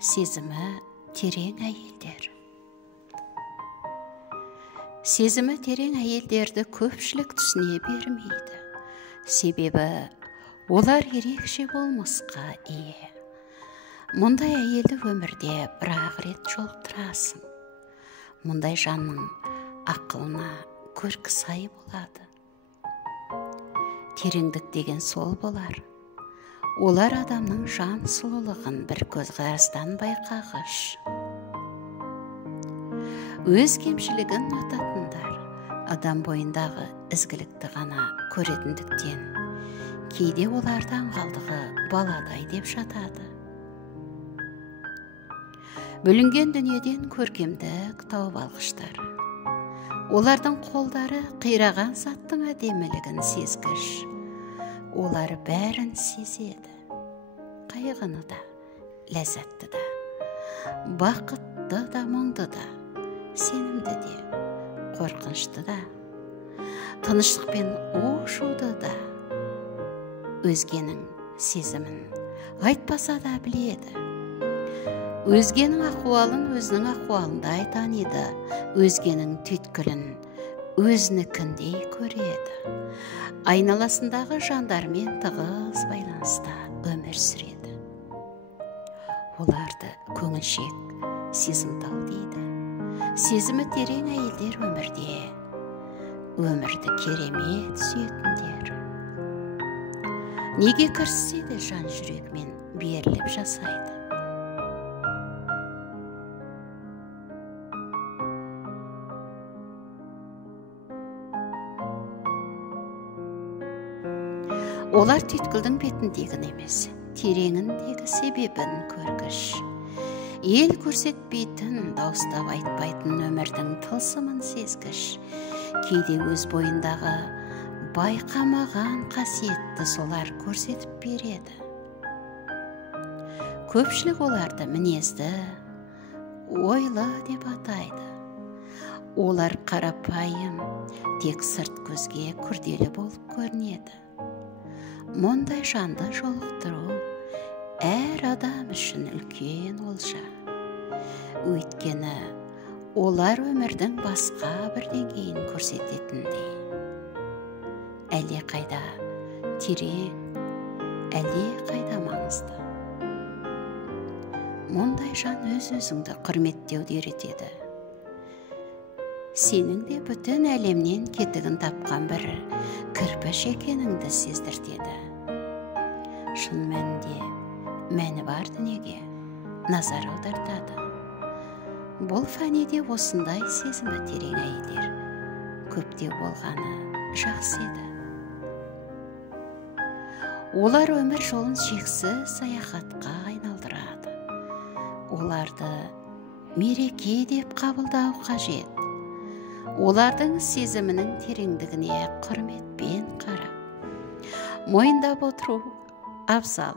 Сезімі терең әйелдер. Сезімі терең әйелдерді көпшілік түсіне бермейді. Себебі олар ерекше болмысқа ие. Мұндай әйелді өмірде бір-ақ рет жолықтырасың. Мұндай жанның ақылына көркі сай болады. Тереңдік деген сол болар. Олар адамның жан сұлулығын бір көзқарастан байқағыш. Өз кемшілігін ұнататындар адам бойындағы ізгілікті ғана көретіндіктен, кейде оларды аңғалдығы баладай деп жатады. Бүлінген дүниеден көркемдік тауып алғыштар. Олардың қолдары қираған заттың әдемілігін сезгіш. Олар бәрін сезеді. Қайғыны да, ләззатты да, бақытты да, мұңды да, сенімді де, қорқынышты да, тыныштықпен у-шуды да. Өзгенің сезімін айтпаса да біледі. Өзгенің ахуалын өзінің ахуалындай таниды. Өзгенің түйткілін өзінікіндей көреді. Айналасындағы жандармен тығыз байланыста өмір сүреді. Оларды көңілшек, сезімтал дейді. Сезімі терең әйелдер өмірді керемет сүйетіндер. Неге кіріссе де жан жүрегімен беріліп жасайды. Олар түйткілдің бетіндегін емес, тереңіндегі себебін көргіш. Ел көрсетпейтін, дауыстап айтпайтын өмірдің тылсымын сезгіш. Кейде өз бойындағы байқамаған қасиетті солар көрсетіп береді. Көпшілік оларды мінезді, ойлы деп атайды. Олар қарапайым, тек сырт көзге күрделі болып көрінеді. Мұндай жанды жолықтыру әр адам үшін үлкен олжа. Өйткені олар өмірдің басқа бір деңгейін көрсететіндей. Әлде қайда терең, әлде қайда маңызды. Мұндай жан өз-өзіңді құрметтеуді үйретеді. Сенің де бүтін әлемнен кетігін тапқан бір кірпіш екеніңді сездіртеді. Шын мәнінде мәні бар дүниеге назар аудартады. Бұл фәниде осындай сезімі терең әйелдер көптеу болғаны жақсы еді. Олар өмір жолын шексіз саяхатқа айналдырады. Оларды мереке деп қабылдау қажет. Олардың сезімінің тереңдігіне құрметпен қарап, мойындап отыру абзал.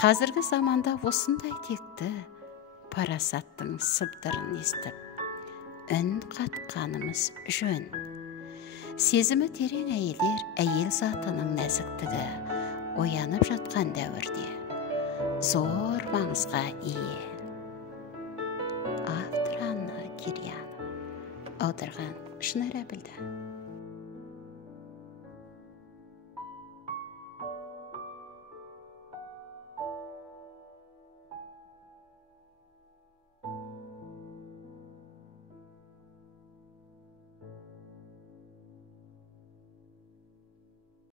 Қазіргі заманда осындай текті парасаттың сыбдырын естіп, үн қатқанымыз жөн. Сезімі терең әйелдер әйел затының нәзіктігі оянып жатқан дәуірде зор маңызға ие. Автор Анна Кирьянова, аударған Шынар Әбілда.